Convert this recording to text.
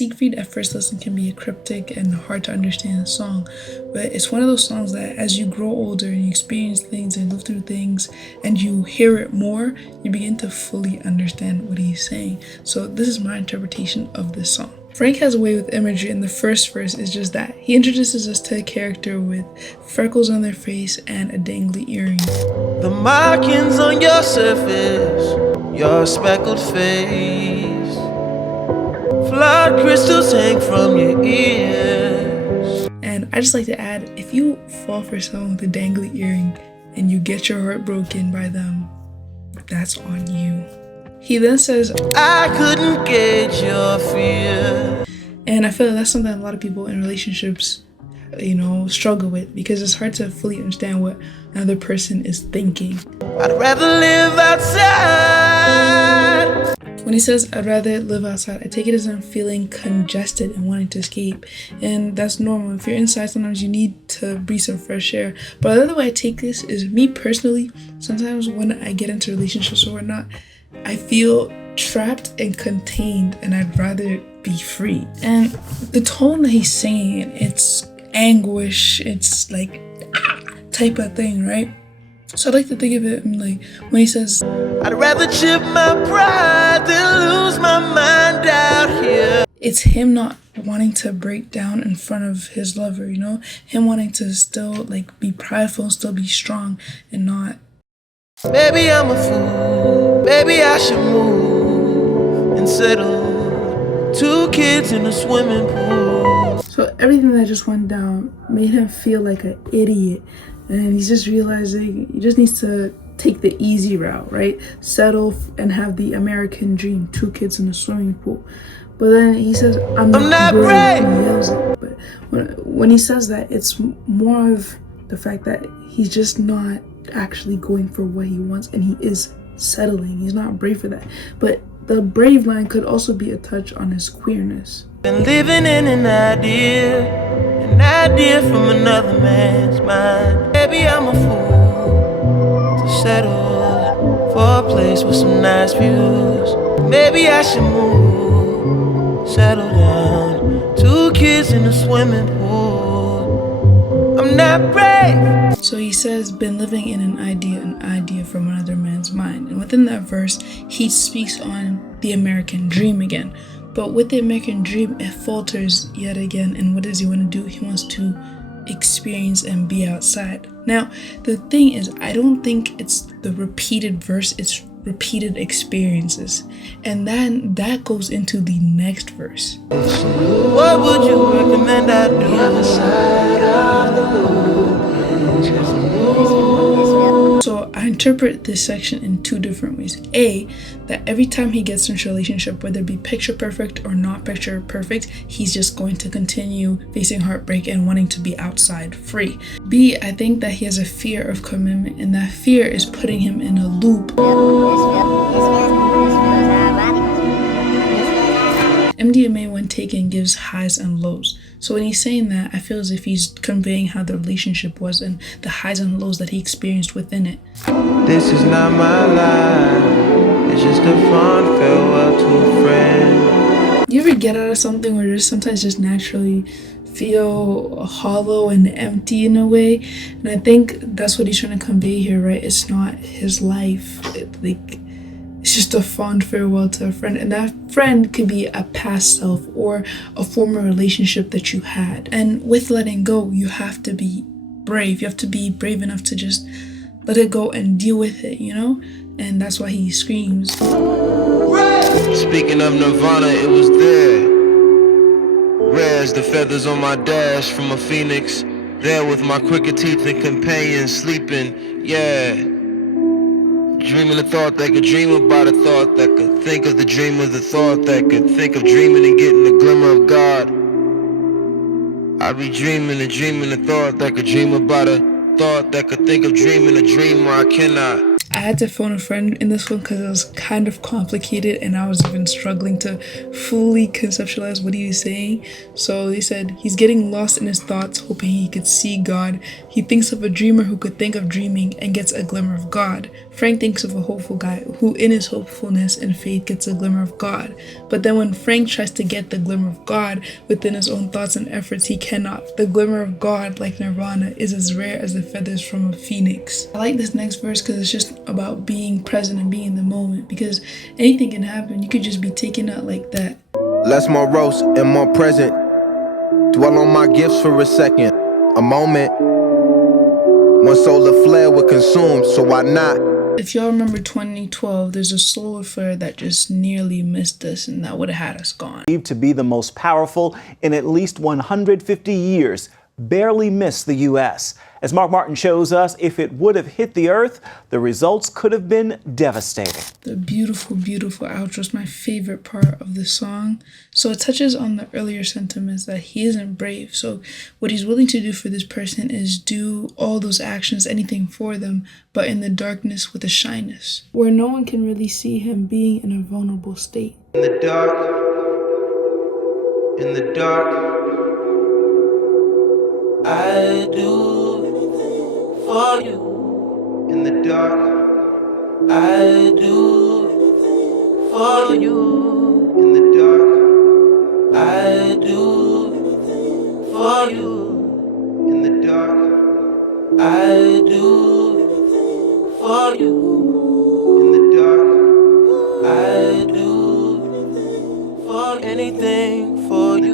Seigfried at first listen can be a cryptic and hard to understand song, but it's one of those songs that as you grow older and you experience things and live through things and you hear it more, you begin to fully understand what he's saying. So this is my interpretation of this song. Frank has a way with imagery, and the first verse is just that. He introduces us to a character with freckles on their face and a dangly earring. The markings on your surface, your speckled face, flood crystals hang from your ears. And I just like to add, if you fall for someone with a dangly earring and you get your heart broken by them, that's on you. He then says, I couldn't gauge your fear. And I feel like that's something a lot of people in relationships, struggle with, because it's hard to fully understand what another person is thinking. I'd rather live outside. When he says, I'd rather live outside, I take it as I'm feeling congested and wanting to escape. And that's normal. If you're inside, sometimes you need to breathe some fresh air. But the other way I take this is, me personally, sometimes when I get into relationships or whatnot, I feel trapped and contained, and I'd rather be free. And the tone that he's singing, it's anguish, it's like type of thing, right? So I like to think of it like when he says, I'd rather chip my pride than lose my mind out here. It's him not wanting to break down in front of his lover, him wanting to still be prideful and still be strong and not. Maybe I'm a fool, maybe I should move and settle. 2 kids in a swimming pool. So everything that just went down made him feel like an idiot. And he's just realizing he just needs to take the easy route, right? Settle and have the American dream, 2 kids in a swimming pool. But then he says, I'm not brave. He yells it. But when he says that, it's more of the fact that he's just not actually going for what he wants, and he is settling. He's not brave for that. But the brave line could also be a touch on his queerness. Been living in an idea from another man's mind. Maybe I'm a fool to settle for a place with some nice views. Maybe I should move, settle down. 2 kids in a swimming pool. I'm not brave. So he says, been living in an idea from another man's mind. And within that verse, he speaks on the American dream again. But with the American dream, it falters yet again. And what does he want to do? He wants to experience and be outside. Now, the thing is, I don't think it's the repeated verse, it's repeated experiences. And then that goes into the next verse. What would you recommend I do? The other side of the loop. So I interpret this section in 2 different ways. A, that every time he gets into a relationship, whether it be picture perfect or not picture perfect, he's just going to continue facing heartbreak and wanting to be outside free. B, I think that he has a fear of commitment, and that fear is putting him in a loop. MDMA, when taken, gives highs and lows. So when he's saying that, I feel as if he's conveying how the relationship was and the highs and lows that he experienced within it. This is not my life. It's just a fond farewell to a friend. You ever get out of something where just sometimes just naturally feel hollow and empty in a way? And I think that's what he's trying to convey here, right? It's not his life. It's just a fond farewell to a friend, and that friend could be a past self or a former relationship that you had. And with letting go, you have to be brave. You have to be brave enough to just let it go and deal with it, And that's why he screams. Speaking of Nirvana, it was there. Rare as the feathers on my dash from a phoenix. There with my crooked teeth and companions sleeping, yeah. Dreaming a thought that could dream about a thought that could think of the dream of the thought that could think of dreaming and getting the glimmer of God. I be dreaming and dreaming a thought that could dream about a thought that could think of dreaming a dream where I cannot. I had to phone a friend in this one because it was kind of complicated and I was even struggling to fully conceptualize what he was saying. So they said he's getting lost in his thoughts, hoping he could see God. He thinks of a dreamer who could think of dreaming and gets a glimmer of God. Frank thinks of a hopeful guy who in his hopefulness and faith gets a glimmer of God. But then when Frank tries to get the glimmer of God within his own thoughts and efforts, he cannot. The glimmer of God, like nirvana, is as rare as the feathers from a phoenix. I like this next verse because it's just about being present and being in the moment, because anything can happen. You could just be taken out like that. Less morose and more present. Dwell on my gifts for a second. A moment. One solar flare would consume, so why not? If y'all remember 2012, there's a solar flare that just nearly missed us and that would have had us gone. To be the most powerful in at least 150 years, barely missed the U.S. As Mark Martin shows us, if it would have hit the Earth, the results could have been devastating. The beautiful, beautiful outro is my favorite part of the song. So it touches on the earlier sentiments that he isn't brave. So what he's willing to do for this person is do all those actions, anything for them, but in the darkness with a shyness, where no one can really see him being in a vulnerable state. In the dark, I do for you. In the dark, I do for you. In the dark, I do for you. In the dark, I do for you. In the dark, I do for anything for you.